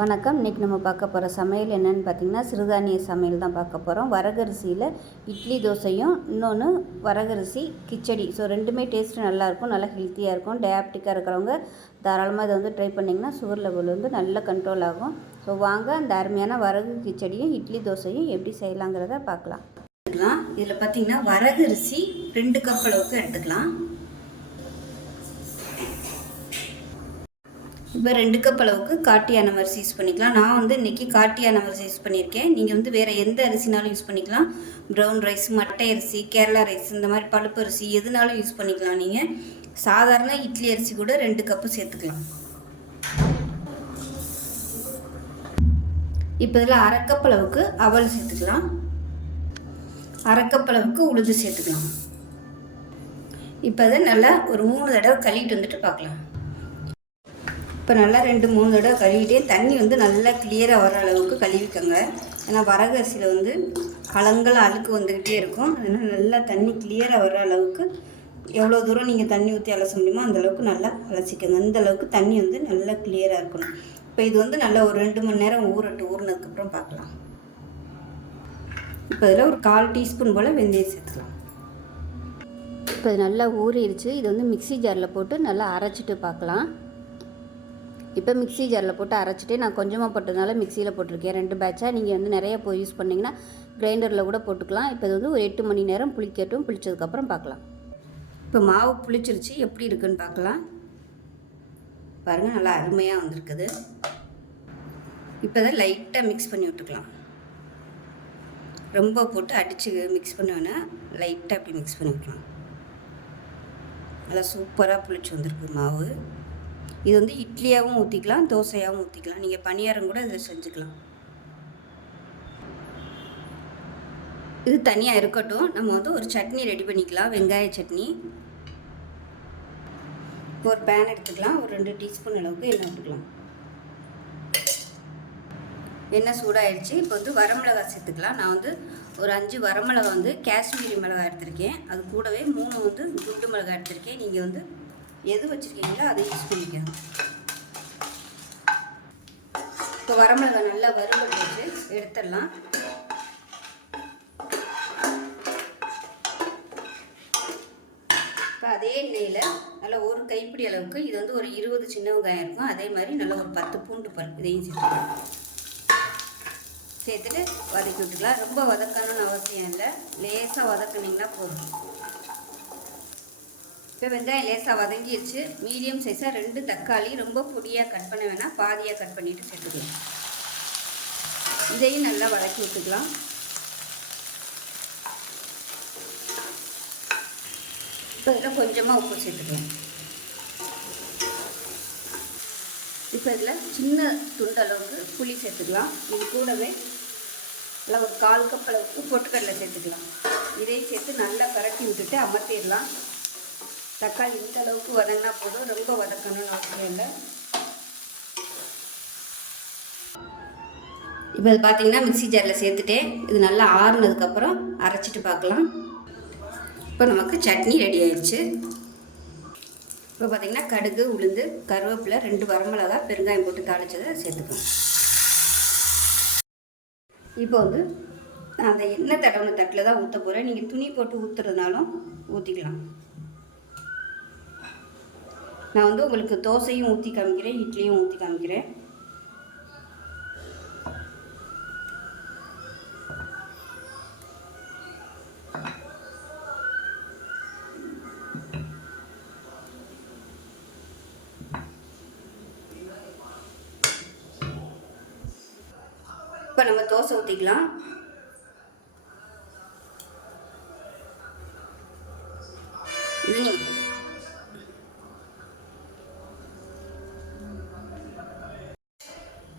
வணக்கம். இன்றைக்கி நம்ம பார்க்க போகிற சமையல் என்னென்னு பார்த்திங்கன்னா சிறுதானிய சமையல் தான் பார்க்க போகிறோம். வரகரிசியில் இட்லி தோசையும் இன்னொன்று வரகரிசி கிச்சடி. ஸோ ரெண்டுமே டேஸ்ட்டு நல்லாயிருக்கும், நல்லா ஹெல்த்தியாக இருக்கும். டயாபெட்டிக்காக இருக்கிறவங்க தாராளமாக இதை வந்து ட்ரை பண்ணிங்கன்னா சுகர் லெவல் வந்து நல்லா கண்ட்ரோல் ஆகும். ஸோ வாங்க அந்த அருமையான வரகு கிச்சடியும் இட்லி தோசையும் எப்படி செய்யலாங்கிறத பார்க்கலாம். இதில் பார்த்திங்கன்னா வரகரிசி 2 கப் அளவுக்கு எடுத்துக்கலாம். இப்போ 2 கப் அளவுக்கு காட்டியான அரிசி யூஸ் பண்ணிக்கலாம். நான் வந்து இன்றைக்கி காட்டியான அரிசி யூஸ் பண்ணியிருக்கேன். நீங்கள் வந்து வேறு எந்த அரிசினாலும் யூஸ் பண்ணிக்கலாம். ப்ரௌன் ரைஸ், மட்டை அரிசி, கேரளா ரைஸ், இந்த மாதிரி பழுப்பு அரிசி எதுனாலும் யூஸ் பண்ணிக்கலாம். நீங்கள் சாதாரண இட்லி அரிசி கூட 2 கப்பு சேர்த்துக்கலாம். இப்போ இதில் 1/2 கப் அளவுக்கு அவல் சேர்த்துக்கலாம். 1/2 கப் அளவுக்கு உளுந்து சேர்த்துக்கலாம். இப்போ அதை நல்லா ஒரு 3 தடவை கழுவிட்டு வந்துட்டு பார்க்கலாம். இப்போ நல்லா 2-3 தடவை கழுவிட்டே தண்ணி வந்து நல்லா கிளியராக வர அளவுக்கு கழுவிக்கோங்க. ஏன்னா வரகரிசியில் வந்து கலங்கள் அழுக்கு வந்துக்கிட்டே இருக்கும். அதனால் நல்லா தண்ணி கிளியராக வர அளவுக்கு எவ்வளோ தூரம் நீங்கள் தண்ணி ஊற்றி அலச முடியுமோ அந்தளவுக்கு நல்லா அலசிக்கோங்க. அந்தளவுக்கு தண்ணி வந்து நல்லா கிளியராக இருக்கணும். இப்போ இது வந்து நல்லா ஒரு 2 மணி நேரம் ஊறினதுக்கப்புறம் பார்க்கலாம். இப்போ இதில் ஒரு 1/4 டீஸ்பூன் போல் வெந்தயம் சேர்த்துக்கலாம். இப்போ இது நல்லா ஊறிடுச்சு. இது வந்து மிக்ஸி ஜாரில் போட்டு நல்லா அரைச்சிட்டு பார்க்கலாம். இப்போ மிக்ஸி ஜாரில் போட்டு அரைச்சிட்டு நான் கொஞ்சமாக போட்டதுனால மிக்சியில் போட்டிருக்கேன். 2 பேட்சாக நீங்கள் வந்து நிறைய போய் யூஸ் பண்ணிங்கன்னா கிரைண்டரில் கூட போட்டுக்கலாம். இப்போ இது வந்து ஒரு 8 மணி நேரம் புளிக்கட்டும். புளிச்சதுக்கப்புறம் பார்க்கலாம். இப்போ மாவு புளிச்சிருச்சு, எப்படி இருக்குன்னு பார்க்கலாம். பாருங்கள், நல்லா அருமையாக வந்திருக்குது. இப்போ அதை லைட்டாக மிக்ஸ் பண்ணி விட்டுக்கலாம். ரொம்ப போட்டு அடித்து மிக்ஸ் பண்ணுவேன்னா லைட்டாக அப்படி மிக்ஸ் பண்ணி விட்டுக்கலாம். நல்லா சூப்பராக புளிச்சு வந்திருக்கு மாவு. இது வந்து இட்லியாகவும் ஊற்றிக்கலாம், தோசையாகவும் ஊற்றிக்கலாம். நீங்கள் பணியாரம் கூட இதை செஞ்சுக்கலாம். இது தனியாக இருக்கட்டும். நம்ம வந்து ஒரு சட்னி ரெடி பண்ணிக்கலாம், வெங்காய சட்னி. ஒரு பேன் எடுத்துக்கலாம். ஒரு 2 டீஸ்பூன் அளவுக்கு எண்ணெய் விட்டுக்கலாம். எண்ணெய் சூடாகிடுச்சு. இப்போ வந்து வரமிளகாய் சேர்த்துக்கலாம். நான் வந்து ஒரு 5 வரமிளகாய் வந்து காஷ்மீரி மிளகாய் எடுத்திருக்கேன். அது கூடவே 3 வந்து குண்டு மிளகாய் எடுத்திருக்கேன். நீங்கள் வந்து எது வச்சுருக்கீங்களோ அதை யூஸ் பண்ணிக்கணும். இப்போ வரமிளகாய் நல்லா வறுபட்டு வச்சு எடுத்துடலாம். இப்போ அதே எண்ணெயில் நல்லா ஒரு கைப்பிடி அளவுக்கு, இது வந்து ஒரு 20 சின்ன வெங்காயம் இருக்கும். அதே மாதிரி நல்லா ஒரு 10 பூண்டு பல் இதையும் சேர்த்துக்கலாம். சேர்த்துட்டு வதக்கி விட்டுக்கலாம். ரொம்ப வதக்கணும்னு அவசியம் இல்லை, லேசாக வதக்குனிங்கன்னா போதும். இப்போ வெங்காயம் லேசாக வதங்கிடுச்சு. மீடியம் சைஸாக 2 தக்காளி ரொம்ப பொடியாக கட் பண்ண வேணாம், பாதியாக கட் பண்ணிவிட்டு சேர்த்துக்கலாம். இதையும் நல்லா வதக்கி விட்டுக்கலாம். இப்போ இதில் கொஞ்சமாக உப்பு சேர்த்துக்கலாம். இப்போ இதில் சின்ன துண்டளவுக்கு புளி சேர்த்துக்கலாம். இது கூடவே நல்லா ஒரு 1/4 கப் அளவுக்கு பொட்டுக்கடலை சேர்த்துக்கலாம். இதையும் சேர்த்து நல்லா பரட்டி விட்டுட்டு அமர்த்திடலாம். தக்காளி இந்த அளவுக்கு வதங்கினா போதும், ரொம்ப வதக்கணும்னு அவசியம் இல்லை. இப்போ இது பார்த்தீங்கன்னா மிக்ஸி ஜாரில் சேர்த்துட்டேன். இது நல்லா ஆறுனதுக்கப்புறம் அரைச்சிட்டு பார்க்கலாம். இப்போ நமக்கு சட்னி ரெடி ஆயிடுச்சு. இப்போ பார்த்திங்கன்னா கடுகு, உளுந்து, கருவேப்பிலை, 2 வரமிளகாய், பெருங்காயம் போட்டு தாளித்ததை சேர்த்துக்கலாம். இப்போ வந்து நான் அந்த எண்ணெய் தடவின தட்டில் தான் ஊற்ற போகிறேன். நீங்கள் துணி போட்டு ஊற்றுறதுனாலும் ஊற்றிக்கலாம். நான் வந்து உங்களுக்கு தோசையும் ஊற்றி காமிக்கிறேன், இட்லியும் ஊற்றி காமிக்கிறேன். இப்போ நம்ம தோசை ஊற்றிக்கலாம்.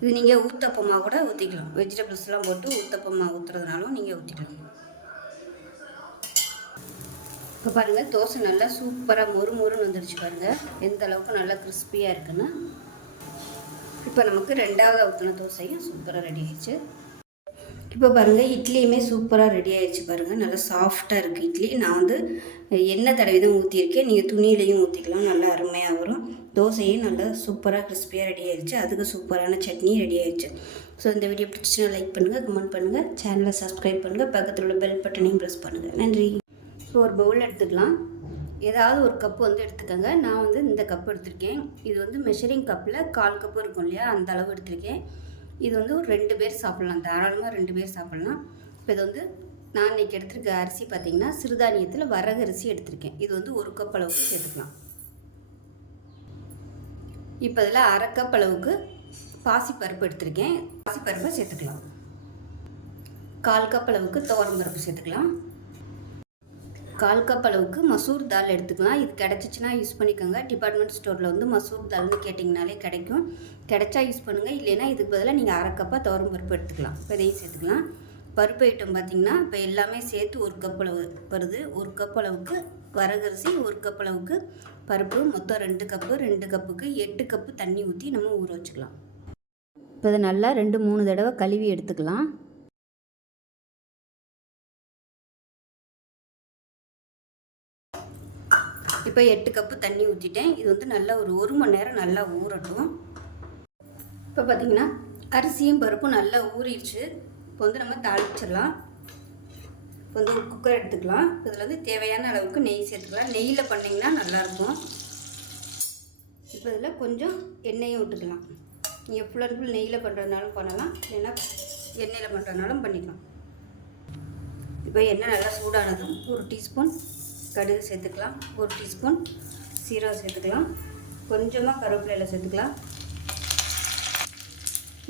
இது நீங்கள் ஊத்தப்பமா கூட ஊற்றிக்கலாம். வெஜிடபிள்ஸ்லாம் போட்டு ஊத்தப்பமா ஊற்றுறதுனாலும் நீங்கள் ஊற்றிக்கலாம். இப்போ பாருங்கள், தோசை நல்லா சூப்பராக மொறுன்னு வந்துடுச்சு. பாருங்கள் எந்த அளவுக்கு நல்லா கிறிஸ்பியாக இருக்குன்னு. இப்போ நமக்கு 2வது ஊற்றின தோசையும் சூப்பராக ரெடி ஆயிடுச்சு. இப்போ பாருங்கள் இட்லியுமே சூப்பராக ரெடி ஆகிடுச்சு பாருங்கள். நல்லா சாஃப்டாக இருக்குது இட்லி. நான் வந்து எண்ணெய் தடவி தான் ஊற்றியிருக்கேன். நீங்கள் துணியிலையும் ஊற்றிக்கலாம், நல்லா அருமையாக வரும். தோசையும் நல்லா சூப்பராக கிறிஸ்பியாக ரெடி ஆகிடுச்சு. அதுக்கு சூப்பரான சட்னி ரெடி ஆகிடுச்சு. ஸோ இந்த வீடியோ பிடிச்சிச்சுன்னா லைக் பண்ணுங்கள், கமெண்ட் பண்ணுங்கள், சேனலை சப்ஸ்கிரைப் பண்ணுங்கள், பக்கத்தில் உள்ள பெல் பட்டனையும் ப்ரெஸ் பண்ணுங்கள். நன்றி. ஸோ ஒரு பவுல் எடுத்துக்கலாம். ஏதாவது ஒரு கப்பு வந்து எடுத்துக்கோங்க. நான் வந்து இந்த கப்பு எடுத்திருக்கேன். இது வந்து மெஷரிங் கப்பில் 1/4 கப்பு இருக்கும் இல்லையா, அந்த அளவு எடுத்திருக்கேன். இது வந்து ஒரு 2 பேர் சாப்பிட்லாம், தாராளமாக 2 பேர் சாப்பிட்லாம். இப்போ இது வந்து நான் இன்றைக்கி எடுத்துருக்க அரிசி பார்த்திங்கன்னா சிறுதானியத்தில் வரகு அரிசி எடுத்திருக்கேன். இது வந்து 1 கப் அளவுக்கு சேர்த்துக்கலாம். இப்போ இதில் 1/2 கப் அளவுக்கு பாசிப்பருப்பு எடுத்திருக்கேன். பாசிப்பருப்பை சேர்த்துக்கலாம். 1/4 கப் அளவுக்கு துவரம் பருப்பு சேர்த்துக்கலாம். 1/4 கப் அளவுக்கு மசூர் தால் எடுத்துக்கலாம். இது கிடச்சிச்சின்னா யூஸ் பண்ணிக்கோங்க. டிபார்ட்மெண்ட் ஸ்டோரில் வந்து மசூர் தால்னு கேட்டிங்கனாலே கிடைக்கும். கிடைச்சா யூஸ் பண்ணுங்கள், இல்லைன்னா இதுக்கு பதிலாக நீங்கள் 1/2 கப்பாக துவரம் பருப்பு எடுத்துக்கலாம். இப்போ இதையும் சேர்த்துக்கலாம். பருப்பு ஐட்டம் பார்த்திங்கன்னா இப்போ எல்லாமே சேர்த்து 1 கப் அளவு வருது. 1 கப் அளவுக்கு வரகரிசி, 1 கப் அளவுக்கு பருப்பு, மொத்தம் 2 கப்பு. 2 கப்புக்கு 8 கப்பு தண்ணி ஊற்றி நம்ம ஊற வச்சுக்கலாம். இப்போ இதை நல்லா 2-3 தடவை கழுவி எடுத்துக்கலாம். இப்போ 8 கப்பு தண்ணி ஊற்றிட்டேன். இது வந்து நல்லா ஒரு 1 மணி நேரம் நல்லா ஊறட்டும். இப்போ பார்த்திங்கன்னா அரிசியும் பருப்பும் நல்லா ஊறிடுச்சு. இப்போ வந்து நம்ம தாளிச்சிடலாம். இப்போ வந்து ஒரு குக்கர் எடுத்துக்கலாம். இதில் வந்து தேவையான அளவுக்கு நெய் சேர்த்துக்கலாம். நெய்யில் பண்ணிங்கன்னா நல்லாயிருக்கும். இப்போ இதில் கொஞ்சம் எண்ணெயும் விட்டுக்கலாம். நீங்கள் ஃபுல் அண்ட் ஃபுல் நெய்யில் பண்ணுறதுனாலும் பண்ணலாம், இல்லைன்னா எண்ணெயில் பண்ணுறதுனாலும் பண்ணிக்கலாம். இப்போ எண்ணெய் நல்லா சூடானதும் 1 டீஸ்பூன் கடுகு சேர்த்துக்கலாம். 1 டீஸ்பூன் சீரகம் சேர்த்துக்கலாம். கொஞ்சமாக கருவேப்பிலையில் சேர்த்துக்கலாம்.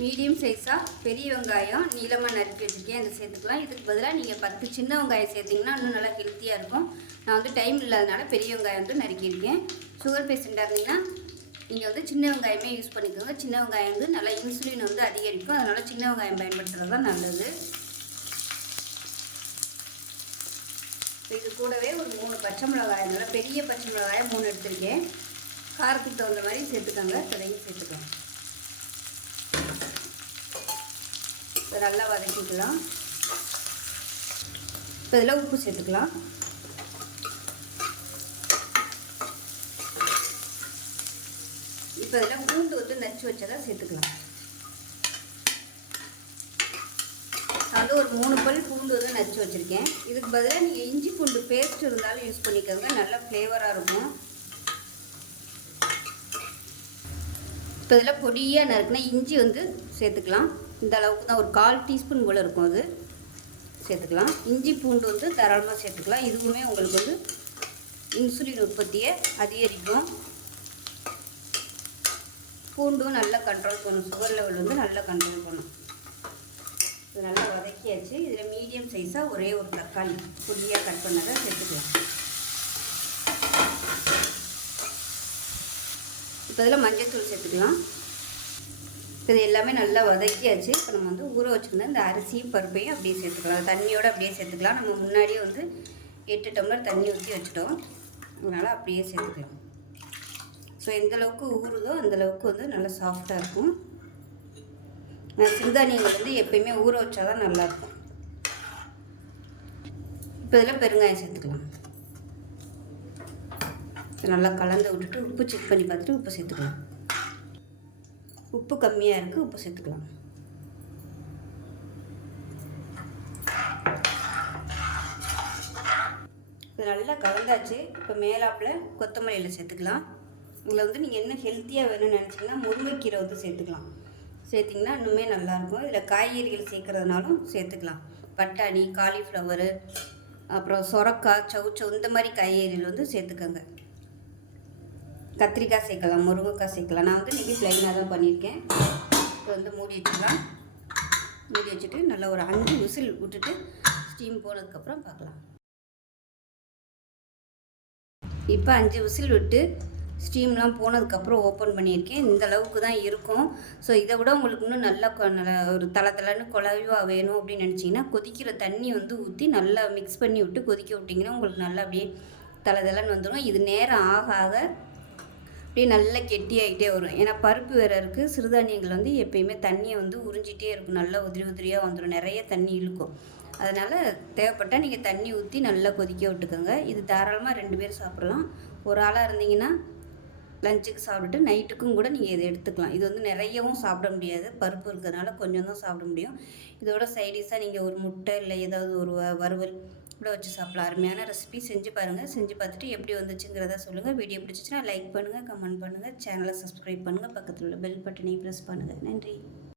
மீடியம் சைஸாக பெரிய வெங்காயம் நீளமாக நறுக்கி வச்சுருக்கேன், அதை சேர்த்துக்கலாம். இதுக்கு பதிலாக நீங்கள் 10 சின்ன வெங்காயம் சேர்த்திங்கன்னா இன்னும் நல்லா ஹெல்த்தியாக இருக்கும். நான் வந்து டைம் இல்லாதனால பெரிய வெங்காயம் வந்து நறுக்கியிருக்கேன். சுகர் பேஷண்ட்டாக இருந்தீங்கன்னா நீங்கள் வந்து சின்ன வெங்காயமே யூஸ் பண்ணிக்கோங்க. சின்ன வெங்காயம் வந்து நல்லா இன்சுலின் வந்து அதிகரிக்கும். அதனால் சின்ன வெங்காயம் பயன்படுத்துகிறது தான் நல்லது. இது கூடவே ஒரு 3 பச்சை மிளகாய், நல்லா பெரிய பச்சை மிளகாயை 3 எடுத்திருக்கேன். காரத்துக்கு தகுந்த மாதிரி சேர்த்துக்கோங்க. இதையும் சேர்த்துக்கலாம். இதை நல்லா வதக்கிக்கலாம். இப்போ இதில் உப்பு சேர்த்துக்கலாம். இப்போ இதில் பூண்டு வந்து நச்சு வச்சதை சேர்த்துக்கலாம். நான் வந்து ஒரு 3 பல் பூண்டு வந்து நச்சு வச்சுருக்கேன். இதுக்கு பதிலாக நீங்கள் இஞ்சி பூண்டு பேஸ்ட் இருந்தாலும் யூஸ் பண்ணிக்கோங்க, நல்ல ஃப்ளேவராக இருக்கும். இப்போ இதில் பொடியாக நறுக்குனா இஞ்சி வந்து சேர்த்துக்கலாம். இந்த அளவுக்கு தான், ஒரு 1/4 டீஸ்பூன் போல் இருக்கும், அது சேர்த்துக்கலாம். இஞ்சி பூண்டு வந்து தாராளமாக சேர்த்துக்கலாம். இதுவுமே உங்களுக்கு வந்து இன்சுலின் உற்பத்தியை அதிகரிக்கும். பூண்டும் நல்லா கண்ட்ரோல் பண்ணும், சுகர் லெவல் வந்து நல்லா கண்ட்ரோல் பண்ணும். இது நல்லா வதக்கியாச்சு. இதில் மீடியம் சைஸாக ஒரே ஒரு தக்காளி பொடியாக கட் பண்ணதை சேர்த்துக்கலாம். இப்போ இதில் மஞ்சள்தூள் சேர்த்துக்கலாம். இப்போ இது எல்லாமே நல்லா வதக்கியாச்சு. இப்போ நம்ம வந்து ஊற வச்சுருந்தா இந்த அரிசியும் பருப்பையும் அப்படியே சேர்த்துக்கலாம். தண்ணியோடு அப்படியே சேர்த்துக்கலாம். நம்ம முன்னாடியே வந்து 8 டம்ளர் தண்ணி ஊற்றி வச்சுட்டோம், அதனால் அப்படியே சேர்த்துக்கலாம். ஸோ எந்தளவுக்கு ஊறுதோ அந்தளவுக்கு வந்து நல்லா சாஃப்டாக இருக்கும். சிறுதானியங்கள் வந்து எப்பயுமே ஊற வச்சா தான் நல்லாயிருக்கும். இப்போ இதில் பெருங்காயம் சேர்த்துக்கலாம். நல்லா கலந்து விட்டுட்டு உப்பு செக் பண்ணி பார்த்துட்டு உப்பு சேர்த்துக்கலாம். உப்பு கம்மியாக இருக்குது, உப்பு சேர்த்துக்கலாம். இது நல்லா கலந்தாச்சு. இப்போ மேலாப்பில் கொத்தமல்லியில் சேர்த்துக்கலாம். இதில் வந்து நீங்கள் என்ன ஹெல்த்தியாக வேணும்னு நினச்சிங்கன்னா முருங்கைக்கீரை வந்து சேர்த்துக்கலாம். சேர்த்திங்கன்னா இன்னுமே நல்லாயிருக்கும். இதில் காய்கறிகள் சேர்க்குறதுனாலும் சேர்த்துக்கலாம். பட்டாணி, காலிஃப்ளவரு, அப்புறம் சொரக்காய், சவுச்சவு இந்த மாதிரி காய்கறிகள் வந்து சேர்த்துக்கோங்க. கத்திரிக்காய் சேர்க்கலாம், முருங்கைக்காய் சேர்க்கலாம். நான் வந்து இன்றைக்கி ப்ளைனாக தான் பண்ணியிருக்கேன். இப்போ வந்து மூடி வச்சுக்கலாம். மூடி வச்சுட்டு நல்லா ஒரு 5 விசில் விட்டுட்டு ஸ்டீம் போனதுக்கப்புறம் பார்க்கலாம். இப்போ 5 விசில் விட்டு ஸ்டீம்லாம் போனதுக்கப்புறம் ஓப்பன் பண்ணியிருக்கேன். இந்த அளவுக்கு தான் இருக்கும். ஸோ இதை விட உங்களுக்கு இன்னும் நல்லா ஒரு தளன்னு குழவாக வேணும் அப்படின்னு நினச்சிங்கன்னா கொதிக்கிற தண்ணி வந்து ஊற்றி நல்லா மிக்ஸ் பண்ணி விட்டு கொதிக்க விட்டிங்கன்னா உங்களுக்கு நல்லா அப்படியே தளன்னு வந்துடும். இது நேரம் ஆக ஆக அப்படியே நல்லா கெட்டியாகிட்டே வரும். ஏன்னா பருப்பு வேறு இருக்குது. சிறுதானியங்கள் வந்து எப்பயுமே தண்ணியை வந்து உறிஞ்சிட்டே இருக்கும். நல்லா உதிரி உதிரியாக வந்துடும். நிறைய தண்ணி இழுக்கும். அதனால் தேவைப்பட்டால் நீங்கள் தண்ணி ஊற்றி நல்லா கொதிக்க விட்டுக்கோங்க. இது தாராளமாக 2 பேர் சாப்பிட்லாம். ஒரு ஆளாக இருந்தீங்கன்னா லஞ்சுக்கு சாப்பிட்டுட்டு நைட்டுக்கும் கூட நீங்கள் இதை எடுத்துக்கலாம். இது வந்து நிறையவும் சாப்பிட முடியாது. பருப்பு இருக்கிறதுனால கொஞ்சம் தான் சாப்பிட முடியும். இதோட சைடிஷாக நீங்கள் ஒரு முட்டை இல்லை ஏதாவது ஒரு வறுவல் கூட வச்சு சாப்பிடலாம். அருமையான ரெசிபி. செஞ்சு பாருங்கள். செஞ்சு பார்த்துட்டு எப்படி வந்துச்சுங்கிறத சொல்லுங்கள். வீடியோ பிடிச்சிச்சுன்னா லைக் பண்ணுங்கள், கமெண்ட் பண்ணுங்கள், சேனலை சப்ஸ்கிரைப் பண்ணுங்கள், பக்கத்தில் உள்ள பெல் பட்டனையும் ப்ரெஸ் பண்ணுங்கள். நன்றி.